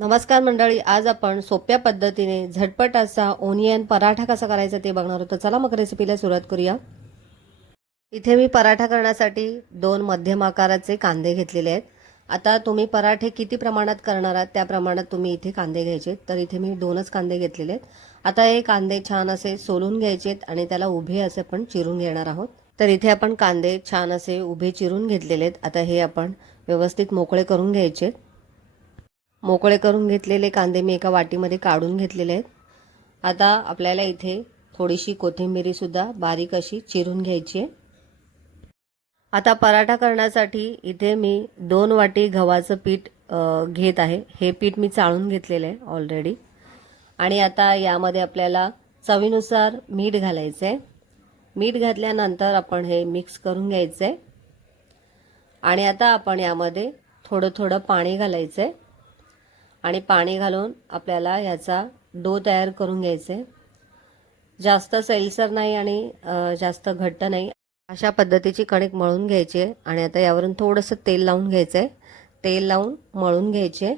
नमस्कार मंडळी आज आपण सोप्या पद्धतीने झटपट असा ओनियन पराठा कसा करायचा ते बघणार आहोत. तर चला मग रेसिपीला सुरुवात करूया. इथे मी पराठा करण्यासाठी दोन मध्यम आकाराचे कांदे घेतलेले आहेत. आता तुम्ही पराठे किती प्रमाणात करणार आहात त्या प्रमाणात तुम्ही इथे कांदे घ्यायचे तर इथे मी दोनच कांदे घेतलेले आहेत. आता हे कांदे छान असे सोलून घ्यायचेत आणि त्याला उभे असे पण चिरून घेणार आहोत. तर इथे आपण कांदे छान असे उभे चिरून घेतलेले आहेत. आता हे आपण व्यवस्थित मोकळे करून घ्यायचे मोकळे करून घेतलेले कांदे मी एका वाटीमध्ये काढून घेतलेले आहेत. आता आपल्याला इथे थोडीशी कोथिंबिरीसुद्धा बारीक अशी चिरून घ्यायची आहे. आता पराठा करण्यासाठी इथे मी दोन वाटी गव्हाचं पीठ घेत आहे. हे पीठ मी चाळून घेतलेलं आहे ऑलरेडी आणि आता यामध्ये आपल्याला चवीनुसार मीठ घालायचं आहे. मीठ घातल्यानंतर आपण हे मिक्स करून घ्यायचं आहे. आणि आता आपण यामध्ये थोडं थोडं पाणी घालायचं आहे. आणि पाणी घालून आपल्याला ह्याचा डो तयार करून घ्यायचा. आहे जास्त सैलसर नाही आणि जास्त घट्ट नाही. अशा पद्धतीची कणिक मळून घ्यायची आहे आणि आता यावरून थोडंसं तेल लावून घ्यायचं आहे तेल लावून मळून घ्यायचे.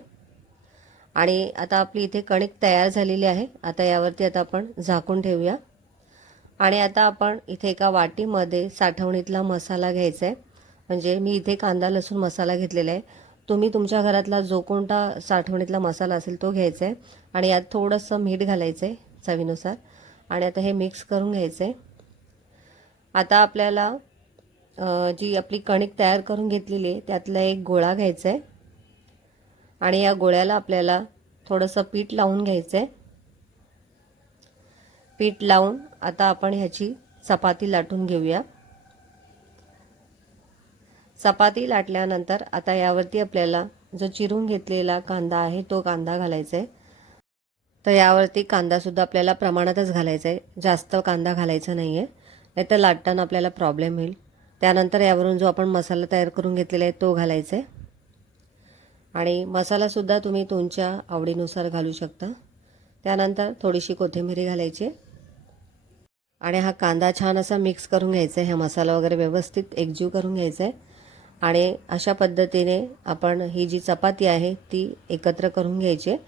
आणि आता आपली इथे कणिक तयार झालेली आहे. आता यावरती आता आपण झाकून ठेवूया. आणि आता आपण इथे एका वाटीमध्ये साठवणीतला मसाला घ्यायचा आहे म्हणजे मी इथे कांदा लसूण मसाला घेतलेला आहे. तुम्ही तुमच्या घरातला जो कोणता साठवणीतला मसाला असेल तो घ्यायचा आहे. आणि यात थोडंसं मीठ घालायचं आहे चवीनुसार. आणि आता हे मिक्स करून घ्यायचं आहे. आता आपल्याला जी आपली कणिक तयार करून घेतलेली आहे त्यातला एक गोळा घ्यायचा आहे. आणि या गोळ्याला आपल्याला थोडंसं पीठ लावून घ्यायचं आहे. पीठ लावून आता आपण ह्याची चपाती लाटून घेऊया. चपाती लाटल्यानंतर आता यावरती आपल्याला जो चिरून घेतलेला कांदा आहे तो कांदा घालायचा आहे. तर यावरती कांदासुद्धा आपल्याला प्रमाणातच घालायचा आहे. जास्त कांदा घालायचा नाही आहे. नाहीतर लाटताना आपल्याला प्रॉब्लेम होईल. त्यानंतर यावरून जो आपण मसाला तयार करून घेतलेला आहे तो घालायचा आहे. आणि मसालासुद्धा तुम्ही तुमच्या आवडीनुसार घालू शकता. त्यानंतर थोडीशी कोथिंबीरी घालायची आणि हा कांदा छान असा मिक्स करून घ्यायचा आहे. हा मसाला वगैरे व्यवस्थित एकजीव करून घ्यायचा आहे. आणि अशा पद्धतीने आपण ही जी चपाती आहे ती एकत्र करून घ्यायची. आहे.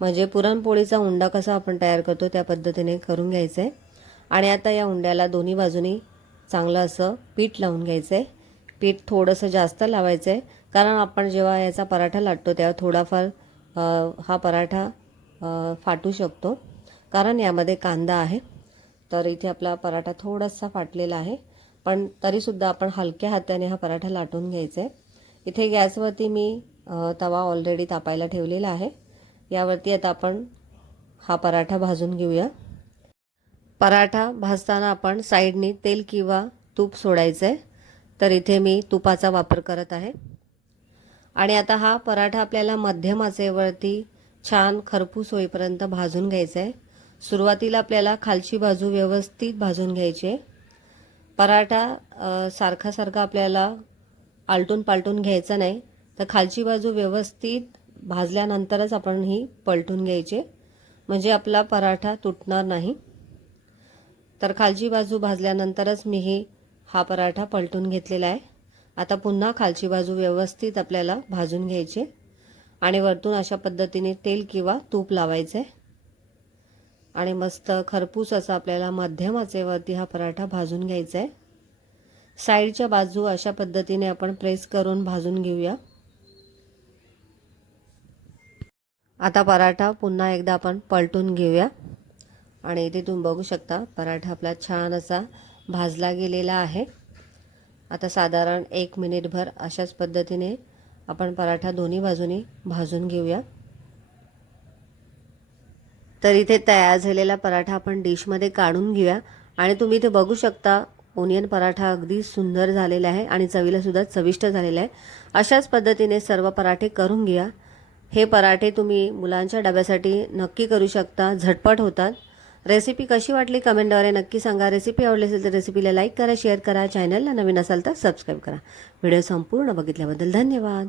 म्हणजे पुरणपोळीचा उंडा कसा आपण तयार करतो त्या पद्धतीने करून घ्यायचं. आहे आणि आता या उंड्याला दोन्ही बाजूनी चांगलं असं पीठ लावून घ्यायचं. आहे पीठ थोडंसं जास्त लावायचं. आहे कारण आपण जेव्हा याचा पराठा लाटतो तेव्हा थोडाफार हा पराठा फाटू शकतो. कारण यामध्ये कांदा आहे. तर इथे आपला पराठा थोडासा फाटलेला आहे. पण तरीसुद्धा आपण हलक्या हाताने हा पराठा लाटून घ्यायचा. आहे इथे गॅसवरती मी तवा ऑलरेडी तापायला ठेवलेला आहे. यावरती आता आपण हा पराठा भाजून घेऊया. पराठा भाजताना आपण साईडनी तेल किंवा तूप सोडायचं. आहे तर इथे मी तुपाचा वापर करत आहे. आणि आता हा पराठा आपल्याला मध्यम आचेवरती छान खरपूस होईपर्यंत भाजून घ्यायचा. आहे सुरुवातीला आपल्याला खालची बाजू व्यवस्थित भाजून घ्यायची. आहे पराठा सारखा सारखा आपल्याला आलटून पालटून घ्यायचा नाही. तर खालची बाजू व्यवस्थित भाजल्यानंतरच आपण ही पलटून घ्यायचे. म्हणजे आपला पराठा तुटणार नाही. तर खालची बाजू भाजल्यानंतरच मी ही हा पराठा पलटून घेतलेला आहे. आता पुन्हा खालची बाजू व्यवस्थित आपल्याला भाजून घ्यायची. आणि वरतून अशा पद्धतीने तेल किंवा तूप लावायचं. आहे आणि मस्त खरपूस असा आपल्याला मध्यम आचेवरती हा पराठा भाजून घ्यायचा आहे साईडच्या बाजू अशा पद्धतीने आपण प्रेस करून भाजून घेऊया. आता पराठा पुन्हा एकदा आपण पलटून घेऊया. आणि इथे तुम्ही बघू शकता पराठा आपला छान असा भाजला गेलेला आहे. आता साधारण एक मिनिटभर अशाच पद्धतीने आपण पराठा दोन्ही बाजूनी भाजून घेऊया. तर इथे तयार झालेला पराठा आपण डिशमध्ये काढून घेऊया. आणि तुम्ही इथे बघू शकता ओनियन पराठा अगदी सुंदर झालेला आहे आणि चवीला सुद्धा चविष्ट झालेला आहे. अशाच पद्धतीने सर्व पराठे करून घ्या हे पराठे तुम्ही मुलांच्या डब्यासाठी नक्की करू शकता झटपट होतात. रेसिपी कशी वाटली कमेंटद्वारे नक्की सांगा. रेसिपी आवडली असेल तर रेसिपीला लाईक करा शेअर करा. चॅनलला नवीन असाल तर सबस्क्राईब करा. व्हिडिओ संपूर्ण बघितल्याबद्दल धन्यवाद.